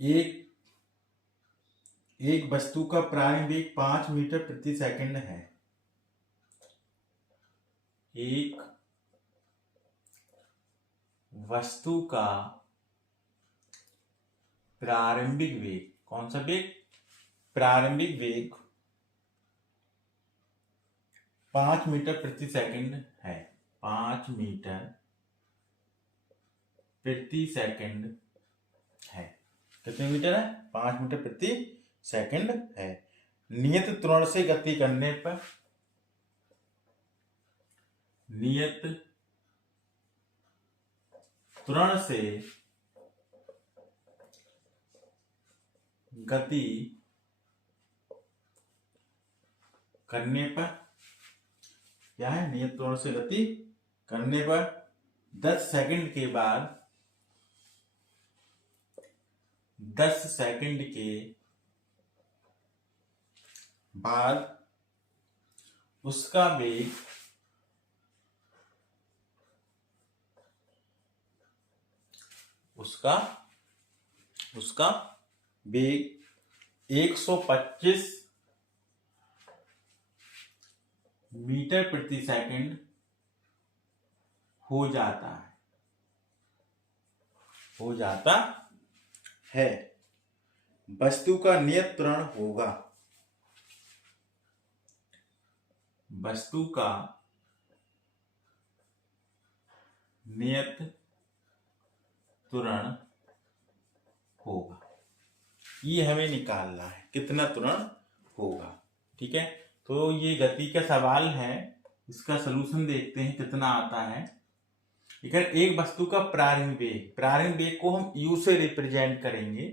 एक एक वस्तु का प्रारंभिक वेग 5 मीटर प्रति सेकंड है। एक वस्तु का प्रारंभिक वेग, कौन सा वेग? प्रारंभिक वेग 5 मीटर प्रति सेकंड है। 5 मीटर प्रति सेकंड है। कितने मीटर है? 5 मीटर प्रति सेकंड है। नियत त्वरण से गति करने पर, नियत त्वरण से गति करने पर, क्या है? नियत त्वरण से गति करने पर 10 सेकंड के बाद, 10 सेकंड के बाद उसका वेग उसका वेग 125 मीटर प्रति सेकंड हो जाता है। वस्तु का नियत त्वरण होगा, वस्तु का नियत त्वरण होगा। ये हमें निकालना है, कितना त्वरण होगा। ठीक है, तो ये गति का सवाल है, इसका सलूशन देखते हैं कितना आता है। एक वस्तु का प्रारंभिक वेग को हम u से रिप्रेजेंट करेंगे,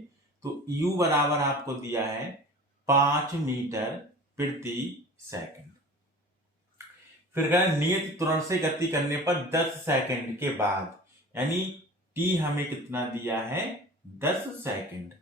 तो u बराबर आपको दिया है 5 मीटर प्रति सेकंड। फिर नियत त्वरण से गति करने पर 10 सेकंड के बाद, यानी t हमें कितना दिया है? 10 सेकंड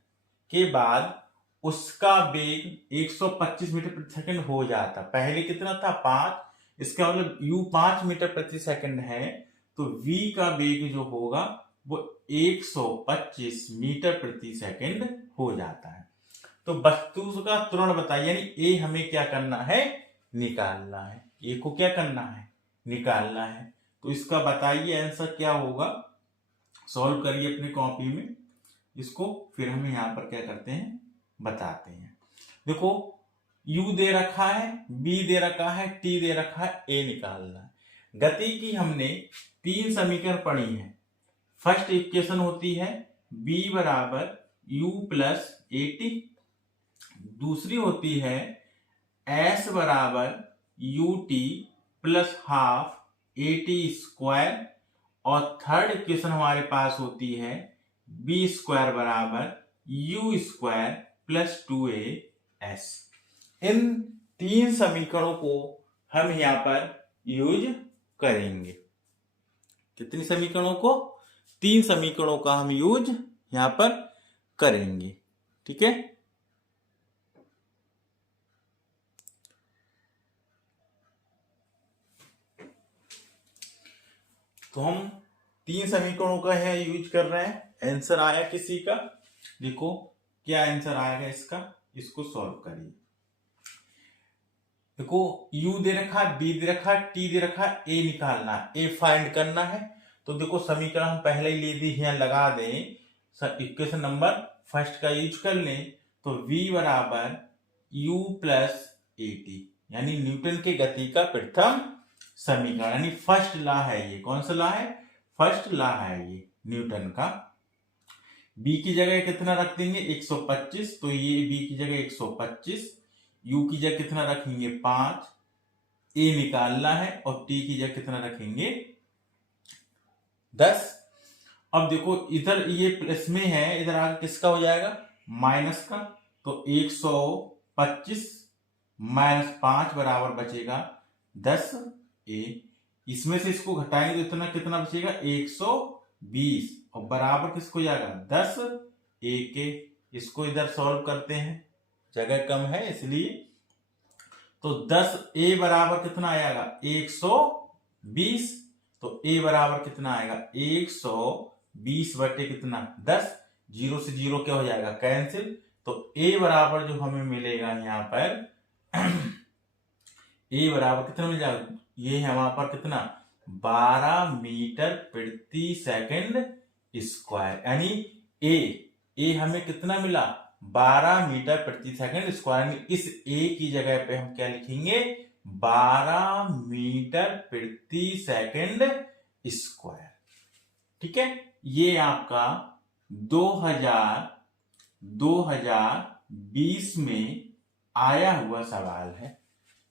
के बाद उसका वेग 125 मीटर प्रति सेकंड हो जाता। पहले कितना था? 5। इसका मतलब u 5 मीटर प्रति सेकंड है, तो v का वेग जो होगा वो 125 मीटर प्रति सेकंड हो जाता है। तो वस्तु का त्वरण बताइए, यानी a हमें क्या करना है? निकालना है। a को क्या करना है? निकालना है। तो इसका बताइए आंसर क्या होगा। सॉल्व करिए अपनी कॉपी में इसको, फिर हम यहाँ पर क्या करते हैं बताते हैं। देखो, u दे रखा है, b दे रखा है, t दे रखा है, a निकालना है। गति की हमने 3 समीकरण पढ़ी है। फर्स्ट इक्वेशन होती है b बराबर u प्लस at, दूसरी होती है s बराबर ut plus half at square, और थर्ड इक्वेशन हमारे पास होती है b स्क्वायर बराबर u स्क्वायर प्लस 2as। इन 3 समीकरणों को हम यहाँ पर यूज करेंगे। कितनी समीकरणों को? 3 समीकरणों का हम यूज यहाँ पर करेंगे। ठीक है, तो हम 3 समीकरणों का है यूज कर रहे हैं। आंसर आया किसी का? देखो क्या आंसर आएगा इसका, इसको सॉल्व करिए। देखो, u दे रखा है, b दे रखा है, t दे रखा है, a निकालना है, a फाइंड करना है। तो देखो समीकरण हम पहले ही ले दी, यहाँ लगा दें। इक्वेशन नंबर फर्स्ट का यूज कर लें, तो v बराबर u प्लस at, यानी न्यूटन के गति का प्रथम समीकरण, यानी फर्स्ट लॉ है ये। कौन सा लॉ है? फर्स्ट लॉ है ये न्यूटन का। b की जगह कितना रख देंगे? 125, तो ये b की जगह 125, u की जगह कितना रखेंगे? 5, a निकालना है, और t की जगह कितना रखेंगे? 10। अब देखो इधर ये प्लस में है, इधर आगे किसका हो जाएगा? माइनस का। तो 125 माइनस 5 बराबर बचेगा 10a। इसमें से इसको घटाएंगे तो इतना कितना बचेगा? 120, और बराबर किसको जाएगा? 10a के। इसको इधर सॉल्व करते हैं, जगह कम है इसलिए। तो 10a बराबर कितना आएगा? 120। तो a बराबर कितना आएगा? 120 बटे कितना? 10। जीरो से जीरो क्या हो जाएगा, कैंसिल। तो ए बराबर जो हमें मिलेगा यहाँ पर ए बराबर कितना मिल जाएगा, ये है हमारे पर कितना 12 मीटर प्रति सेकंड स्क्वायर, यानी ए हमें कितना मिला 12 मीटर प्रति सेकंड स्क्वायर। इस ए की जगह पे हम क्या लिखेंगे 12 मीटर प्रति सेकंड स्क्वायर। ठीक है, ये आपका 2020 में आया हुआ सवाल है।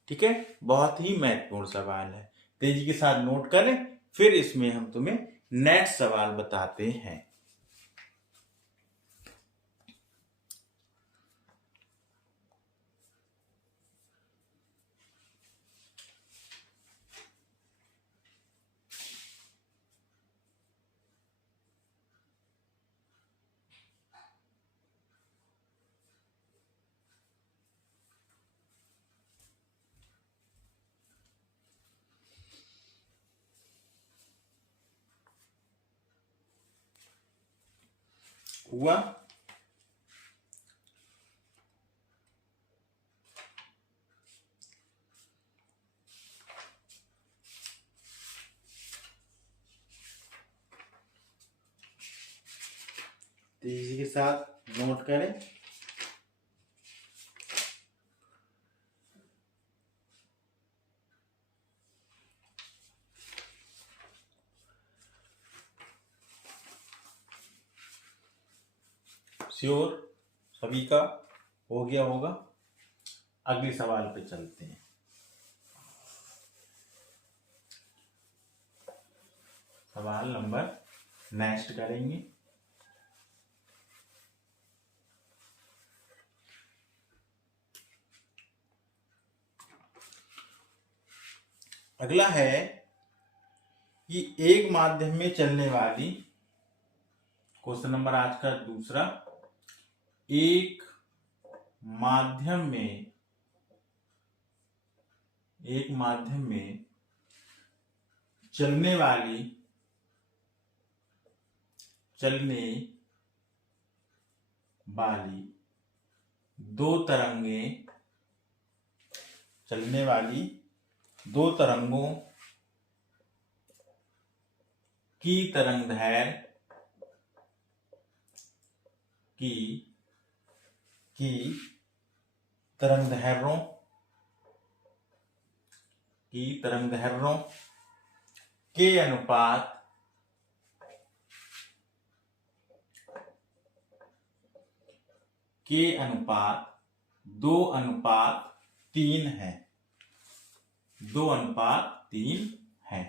ठीक है, बहुत ही महत्वपूर्ण सवाल है, तेजी के साथ नोट करें, फिर इसमें हम तुम्हें नेक्स्ट सवाल बताते हैं। हुआ तेजी के साथ नोट करें। श्योर सभी का हो गया होगा। अगले सवाल पे चलते हैं। सवाल नंबर नेक्स्ट करेंगे। अगला है कि एक माध्यम में चलने वाली, क्वेश्चन नंबर आज का दूसरा, एक माध्यम में चलने वाली दो तरंगों की तरंगदैर्ध्यों के अनुपात के अनुपात 2:3 है। 2:3 है।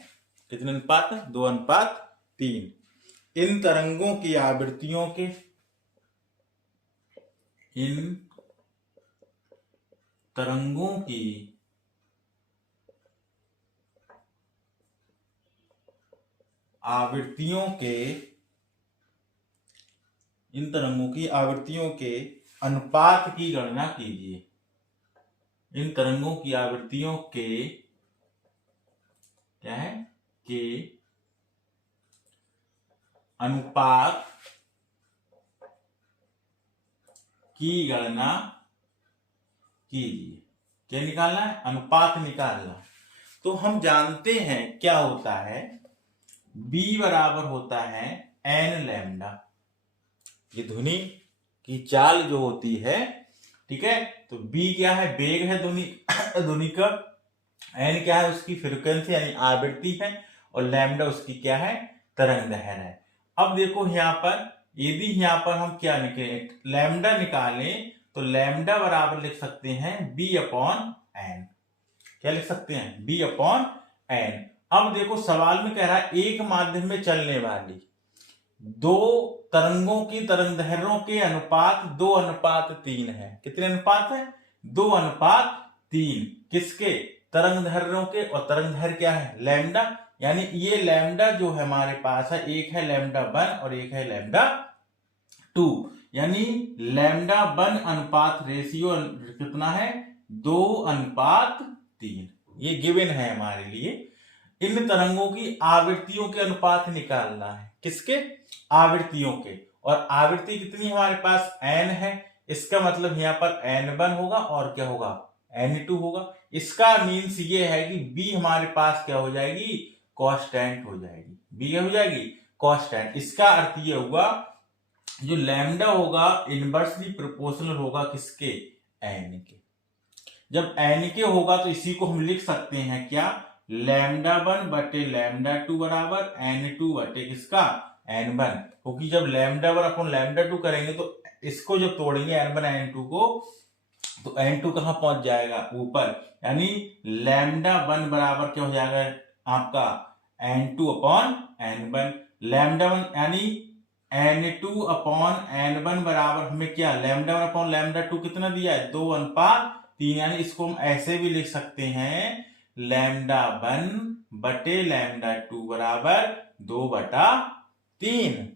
कितने अनुपात? 2:3। इन तरंगों की आवृत्तियों के आवृत्तियों के अनुपात की गणना कीजिए। इन तरंगों की आवृत्तियों के क्या है के अनुपात की गणना कीजिए। क्या निकालना है? अनुपात निकालना। तो हम जानते हैं क्या होता है, B बराबर होता है n लैम्डा। ये ध्वनि की चाल जो होती है, ठीक है, तो B क्या है? वेग है ध्वनि का, n क्या है? उसकी फ्रीक्वेंसी यानी आवृत्ति है, और लैम्डा उसकी क्या है? तरंग दैर्ध्य है। अब देखो यहाँ पर, यदि यहाँ पर हम क्या निकालें, लैम्डा निकालें, तो लैम्डा बराबर लिख सकते हैं B/n। क्या लिख सकते हैं? B/n। अब देखो सवाल में कह रहा है एक माध्यम में चलने वाली दो तरंगों की तरंगदैर्ध्यों के अनुपात 2:3 है। कितने अनुपात है? 2:3। किसके? तरंगदैर्ध्यों के। और तरंगदैर्ध्य क्या है? लैम्डा। यानी ये लैम्डा जो है हमारे पास है, एक है λ1 और एक है λ2। यानी λ1 अनुपात रेशियो कितना है? 2:3। ये गिवन है हमारे लिए। इन तरंगों की आवृत्तियों के अनुपात निकालना है। किसके? आवृत्तियों के। और आवृत्ति कितनी हमारे पास n है, इसका मतलब यहाँ पर n1 होगा और क्या होगा n2 होगा। इसका मीन्स ये है कि b हमारे पास क्या हो जाएगी कांस्टेंट हो जाएगी, b क्या हो जाएगी कांस्टेंट। इसका अर्थ ये हुआ जो लैम्डा होगा इनवर्सली प्रोपोर्शनल होगा किसके n के। जब n के होगा तो इसी को हम लिख सकते हैं क्या λ1 बटे λ2 बराबर n2 बटे किसका n1, क्योंकि जब λ1 अपन λ2 करेंगे तो इसको जब तोड़ेंगे n1 n2 को तो n2 कहां पहुंच जाएगा ऊपर, यानी λ1 बराबर क्या हो जाएगा आपका n2 अपॉन n1। λ1 यानी n2 अपॉन n1 बराबर हमें क्या λ1 अपॉन λ2 कितना दिया है 2:3, यानी इसको हम ऐसे भी लिख सकते हैं λ1 बटे λ2 बराबर 2/3।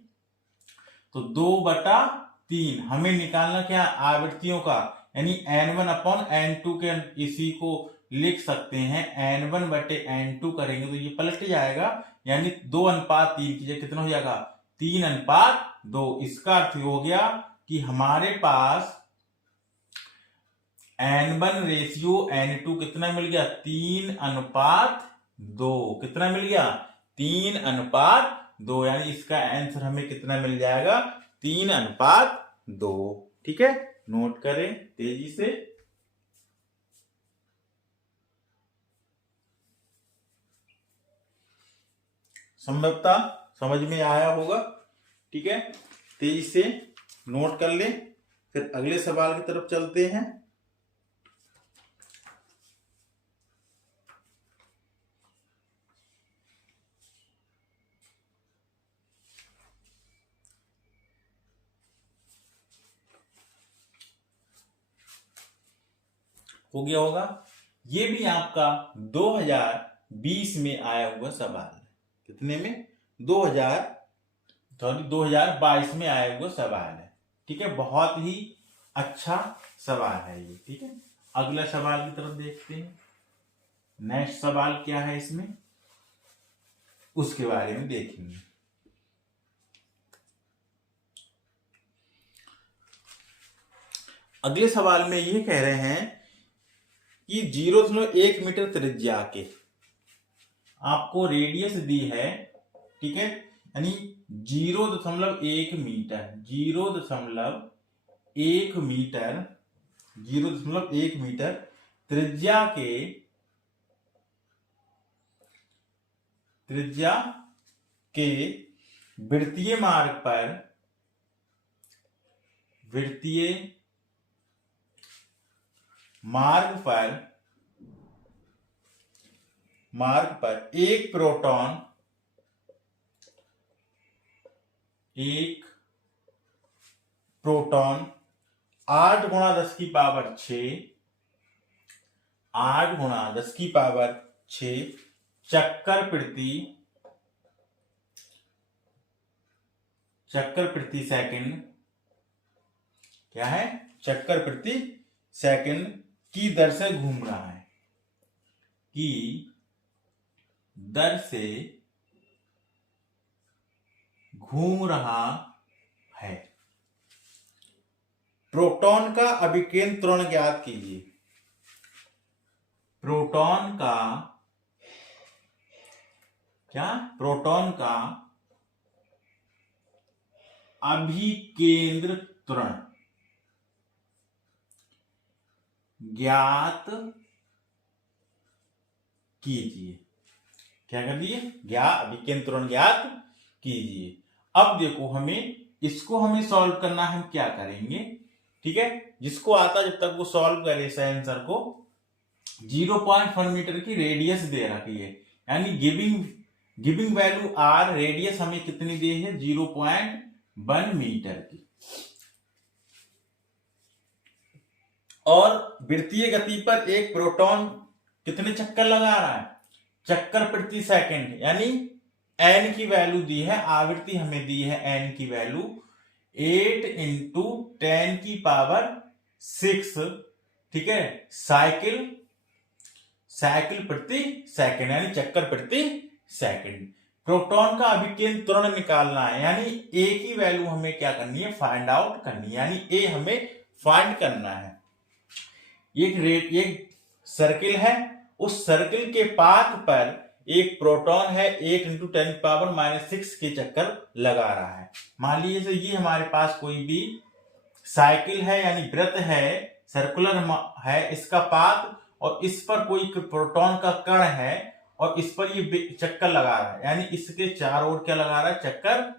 तो 2/3 हमें निकालना क्या आवृत्तियों का, यानी n1 अपॉन n2 के इसी को लिख सकते हैं n1 बटे n2 करेंगे तो ये पलट जाएगा, यानी 2:3 की जगह कितना हो जाएगा 3:2। इसका अर्थ हो गया कि हमारे पास n1 रेशियो n2 कितना मिल गया 3:2। कितना मिल गया 3:2, यानी इसका आंसर हमें कितना मिल जाएगा 3:2। ठीक है, नोट करें तेजी से। संभवतः समझ में आया होगा। ठीक है, तेजी से नोट कर लें, फिर अगले सवाल की तरफ चलते हैं। हो गया होगा, ये भी आपका 2020 में आया हुआ सवाल है। कितने में 2022 में आया हुआ सवाल है। ठीक है, बहुत ही अच्छा सवाल है ये। ठीक है, अगला सवाल की तरफ देखते हैं। नेक्स्ट सवाल क्या है इसमें, उसके बारे में देखेंगे। अगले सवाल में ये कह रहे हैं कि 0.1 मीटर त्रिज्या के आपको रेडियस दी है। ठीक है, यानी 0.1 मीटर 0.1 मीटर 0.1 मीटर त्रिज्या के वृत्तीय मार्ग पर एक प्रोटॉन 8 × 10⁶ चक्कर प्रति सेकंड, क्या है चक्कर प्रति सेकंड की दर से घूम रहा है, की दर से घूम रहा है। प्रोटॉन का अभिकेंद्र त्वरण ज्ञात कीजिए। प्रोटॉन का अभिकेंद्र त्वरण ज्ञात कीजिए। क्या कर दिए, अभिकेंद्र त्वरण ज्ञात कीजिए। अब देखो हमें सॉल्व करना है, हम क्या करेंगे। ठीक है, जिसको आता जब तक वो सॉल्व करे इस आंसर को। 0.1 मीटर की रेडियस दे रखी है, यानी गिविंग वैल्यू आर, रेडियस हमें कितनी दी है 0.1 मीटर की। और वृत्तीय गति पर एक प्रोटॉन कितने चक्कर लगा रहा है, चक्कर प्रति सेकंड, यानी n की वैल्यू दी है, आवृत्ति हमें दी है n की वैल्यू 8 × 10⁶। ठीक है, साइकिल प्रति सेकंड, यानी चक्कर प्रति सेकंड। प्रोटॉन का अभिकेंद्र त्वरण निकालना है, यानी ए की वैल्यू हमें क्या करनी है, फाइंड आउट करनी है, यानी ए हमें फाइंड करना है। एक सर्किल है, उस सर्किल के पाथ पर एक प्रोटॉन है 8 × 10⁻⁻6 के चक्कर लगा रहा है। मान लीजिए ये हमारे पास कोई भी साइकिल है, यानी वृत्त है, सर्कुलर है, इसका पाथ, और इस पर कोई प्रोटॉन का कण है और इस पर ये चक्कर लगा रहा है, यानी इसके चारों ओर क्या लगा रहा है, चक्कर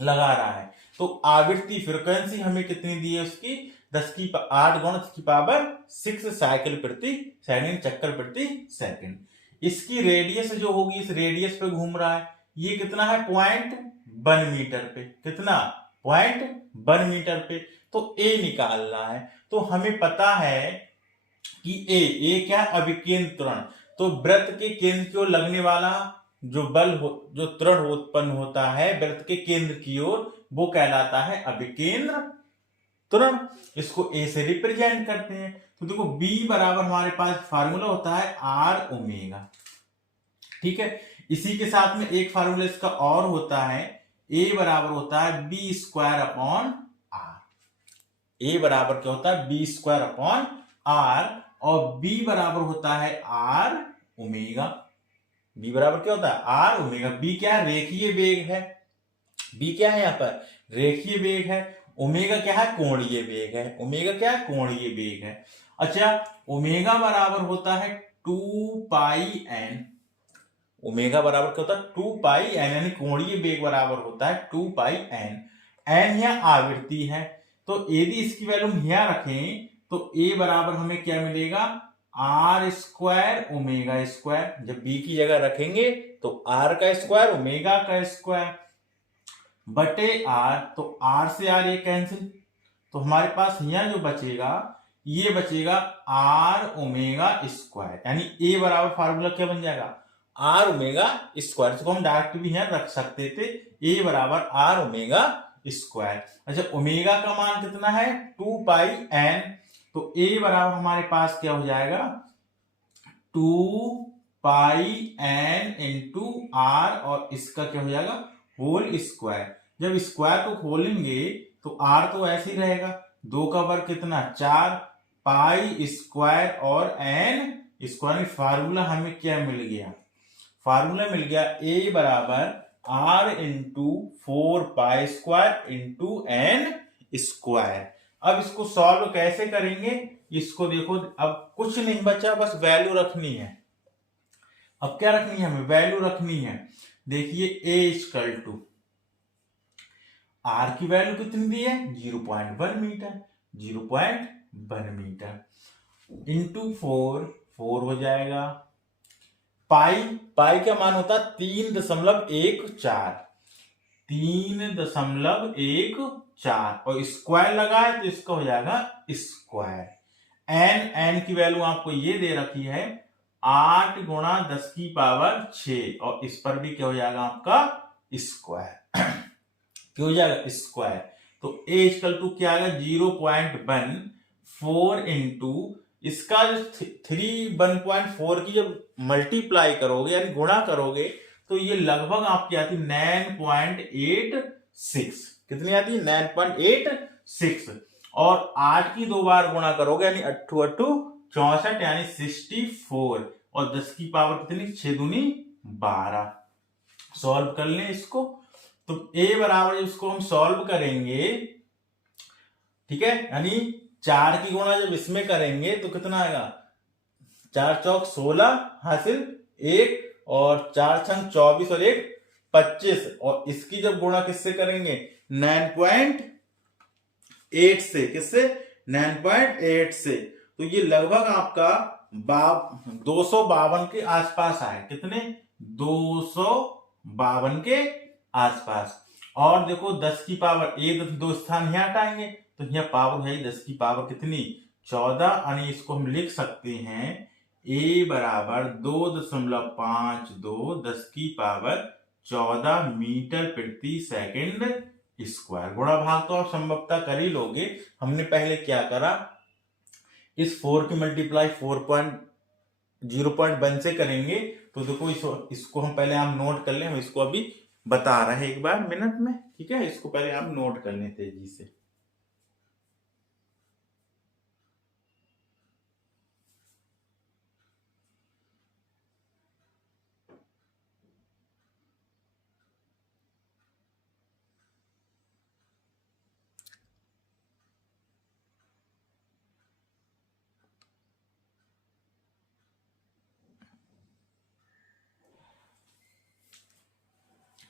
लगा रहा है। तो आवृत्ति फ्रीक्वेंसी हमें कितनी दी है उसकी, 8 × 10⁻6 साइकिल प्रति सेकंड, चक्कर प्रति सेकंड। इसकी रेडियस जो होगी, इस रेडियस पे घूम रहा है, ये कितना है, 0.1 मीटर पे, कितना, 0.1 मीटर पे। तो ए निकालना है। तो हमें पता है कि ए क्या, अभिकेंद्र त्वरण। तो वृत्त के केंद्र की ओर लगने वाला जो बल जो त्वरण उत्पन्न होता है वृत्त के केंद्र की ओर, वो कहलाता है अभिकेंद्र त्वरण। इसको ए से रिप्रेजेंट करते हैं। तो देखो B बराबर हमारे पास फार्मूला होता है R ओमेगा, ठीक है। इसी के साथ में एक फार्मूला इसका और होता है, A बराबर होता है B² R। A बराबर क्या होता है, B² R, और B बराबर होता है R ओमेगा। B बराबर क्या होता है, R ओमेगा। B क्या है, रेखीय वेग है। B क्या है, यहाँ पर रेखीय वेग है। ओमेगा क्या है, कोणीय वेग है। ओमेगा क्या है, कोणीय वेग है। अच्छा, ओमेगा बराबर होता है 2πn। ओमेगा बराबर क्या होता है, 2πn, यानी कोणीय वेग बराबर होता है 2πn। n यहाँ आवृत्ति है, तो यदि इसकी वैल्यू हम यहाँ रखें तो a बराबर हमें क्या मिलेगा, R² ओमेगा स्क्वायर। जब b की जगह रखेंगे तो r का स्क्वायर ओमेगा का स्क्वायर बटे r, तो r से r ये कैंसिल, तो हमारे पास यहाँ जो बचेगा, ये बचेगा R ओमेगा स्क्वायर, यानी a बराबर फार्मूला क्या बन जाएगा, R ओमेगा स्क्वायर। इसको हम डायरेक्ट भी यहाँ रख सकते थे, a बराबर R ओमेगा स्क्वायर। अच्छा, ओमेगा का मान कितना है, 2πn, तो a बराबर हमारे पास क्या हो जाएगा, 2πn × r, और इसका क्या हो जाएगा, होल स्क्वायर। जब स्क्वायर को खोलेंगे तो r तो ऐसे ही रहेगा, 2 का वर्ग कितना, 4 पाई स्क्वायर और n स्क्वायर। फार्मूला हमें क्या मिल गया, फार्मूला मिल गया a बराबर r × 4π² × n स्क्वायर। अब इसको सॉल्व कैसे करेंगे, इसको देखो, अब कुछ नहीं बचा, बस वैल्यू रखनी है। अब क्या रखनी है, हमें वैल्यू रखनी है। देखिए a = r की वैल्यू कितनी दी है, 0.1 मीटर, 0.1 मीटर इंटू 4 हो जाएगा। पाई का मान होता है 3.14, 3.14, और स्क्वायर लगाए तो इसका हो जाएगा स्क्वायर। n की वैल्यू आपको ये दे रखी है 8 × 10⁻6, और इस पर भी क्या हो जाएगा आपका स्क्वायर, क्या हो जाएगा, स्क्वायर। तो a = क्या आएगा, 0.14 इंटू इसका जो 1.4 की जब मल्टीप्लाई करोगे, यानी गुणा करोगे, तो ये लगभग आपकी आती 9.86, कितनी आती है, 9.86, और 8 की 2 बार गुणा करोगे, यानी 8 × 8 64, यानी 64, और 10 की पावर कितनी, 6 दूनी 12। सॉल्व कर लें इसको, तो a बराबर इसको हम सॉल्व करेंगे, ठीक है, यानी 4 की गुणा जब इसमें करेंगे तो कितना आएगा, 4 चौक 16 हासिल 1, और 4 छंग 24 और 1 25, और इसकी जब गुणा किससे करेंगे, 9.8 से, किससे, 9.8 से, तो ये लगभग आपका 252 के आसपास आए, कितने, 252 के आसपास। और देखो 10 की पावर, 2 स्थान यहाँ हटाएंगे तो यहाँ पावर है 10 की पावर कितनी, 14, यानी इसको हम लिख सकते हैं a बराबर 2.52 10 की पावर 14 मीटर प्रति सेकंड स्क्वायर। गुणा भाग तो आप संभवतः कर ही लोगे। हमने पहले क्या करा, इस 4 की मल्टीप्लाई 0.1 से करेंगे तो देखो इसको हम पहले आप नोट कर लें, हम इसको अभी बता रहे हैं एक बार मिनट में, ठीक है। इसको पहले आप नोट कर लें तेजी से।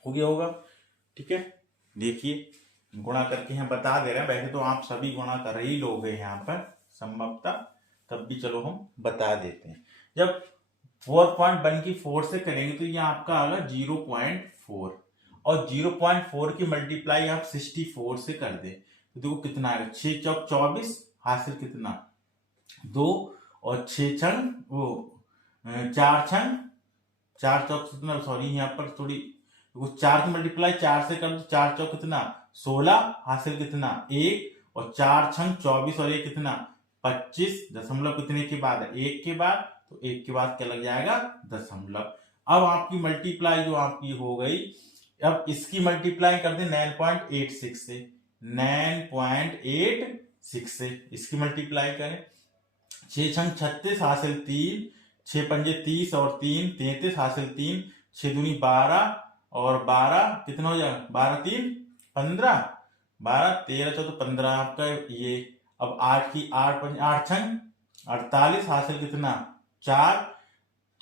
हो गया होगा, ठीक है। देखिए गुणा करके हम बता दे रहे हैं, वैसे तो आप सभी गुणा कर ही लोगे यहाँ पर संभवतः, तब भी चलो हम बता देते हैं। जब 4.1 की 4 से करेंगे तो ये आपका आएगा 0.4, और 0.4 की मल्टीप्लाई आप 64 से कर दे तो देखो कितना आएगा, 6 चौक 24, हासिल कितना 2, और 6 छंग वो 4 छंग 4 चौक कितना, सॉरी यहाँ पर थोड़ी, वो 4 की मल्टीप्लाई 4 से कर दो, 4 चौक कितना 16, हासिल कितना 1, और 4 छंग 24, और 1 कितना 25, दशमलव कितने के बाद है 1 के बाद, तो 1 के बाद क्या लग जाएगा दशमलव। अब आपकी मल्टीप्लाई जो आपकी हो गई, अब इसकी मल्टीप्लाई कर दे 9.86 से, 9.86 से इसकी मल्टीप्लाई करें, 6 छंग 36, हासिल 3, 6 पंजे 30 और 3 33, हासिल 3, 6 दूनी 12, और 12 कितना हो जाएगा, 12 3 15, 12 13 14 15 आपका ये। अब 8 की 8 8 छंग 48, हासिल कितना 4,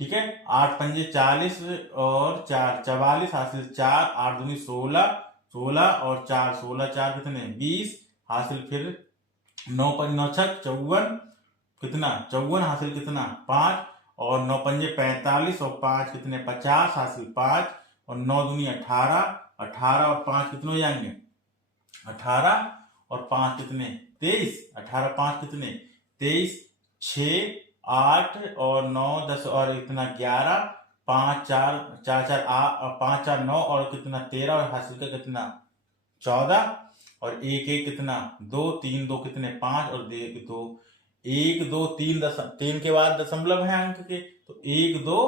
ठीक है। 8 पंजे 40 और 4 44, हासिल 4, 8 दूनी 16, 16 और 4 16 4 कितने 20, हासिल फिर 9 पंजे 9 छक 54, कितना 54, हासिल कितना 5, और 9 पंजे 45 और 5 कितने 50, हासिल 5, और 9 दूनी 18, 18 और 5 कितने हो जाएंगे 18, और 5 कितने 23, 18 5 कितने 23, 6 8 और 9 10 और इतना 11, 5 4 4 4 8 5 4 9 और कितना 13, और हासिल का कितना 14, और 1 1 कितना 2 3 2 कितने 5, और 2 1 2 3 3 के बाद दशमलव है अंक के, तो 1 2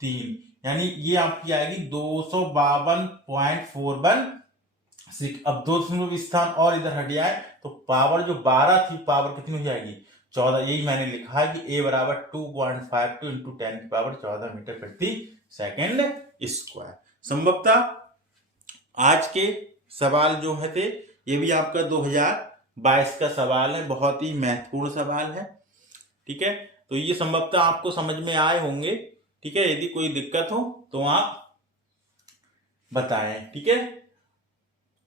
3, यानी ये आपकी आएगी 252.41। अब 2 स्थान और इधर हट जाए तो पावर जो 12 थी, पावर कितनी हो जाएगी 14। यही मैंने लिखा है कि a बराबर 2.52 इंटू 10 की पावर 14 मीटर प्रति सेकेंड स्क्वायर। संभवतः आज के सवाल जो है थे, ये भी आपका 2022 का सवाल है, बहुत ही महत्वपूर्ण सवाल है, ठीक है। तो ये संभवतः आपको समझ में आए होंगे, ठीक है। यदि कोई दिक्कत हो तो आप बताएं, ठीक है।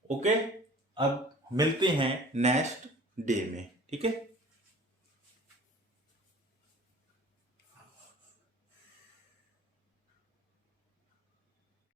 ओके, अब मिलते हैं नेक्स्ट डे में, ठीक है।